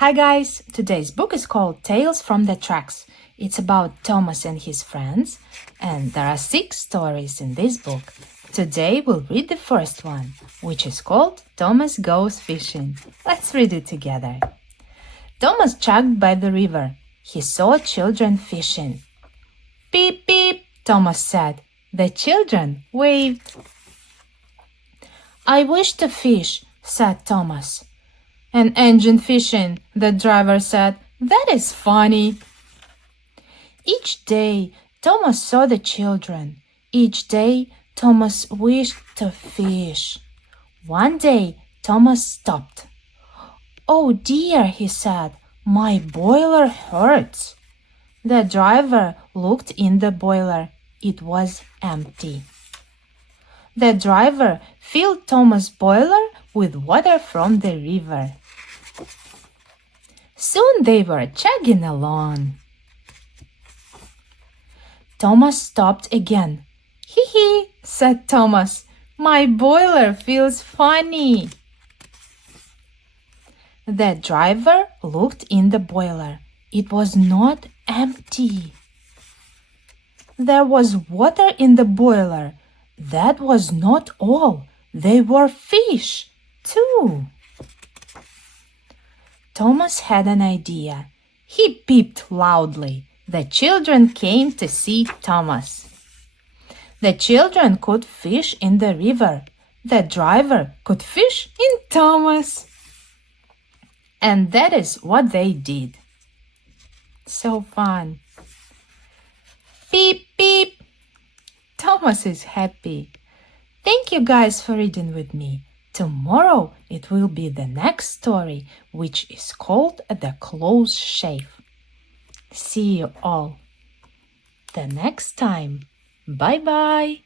Hi guys, today's book is called Tales from the Tracks. It's about Thomas and his friends, and there are 6 stories in this book. Today we'll read the first one, which is called Thomas Goes Fishing. Let's read it together. Thomas chugged by the river. He saw children fishing. Beep, beep, Thomas said. The children waved. I wish to fish, said Thomas. An engine fishing, the driver said. That is funny. Each day, Thomas saw the children. Each day, Thomas wished to fish. One day, Thomas stopped. Oh dear, he said, my boiler hurts. The driver looked in the boiler. It was empty. The driver filled Thomas' boiler with water from the river. Soon they were chugging along. Thomas stopped again. Hee hee, said Thomas. My boiler feels funny. The driver looked in the boiler. It was not empty. There was water in the boiler. That was not all. They were fish, too. Thomas had an idea. He peeped loudly. The children came to see Thomas. The children could fish in the river. The driver could fish in Thomas. And that is what they did. So fun. Beep, beep. Thomas is happy. Thank you guys for reading with me. Tomorrow it will be the next story, which is called The Close Shave. See you all the next time. Bye-bye.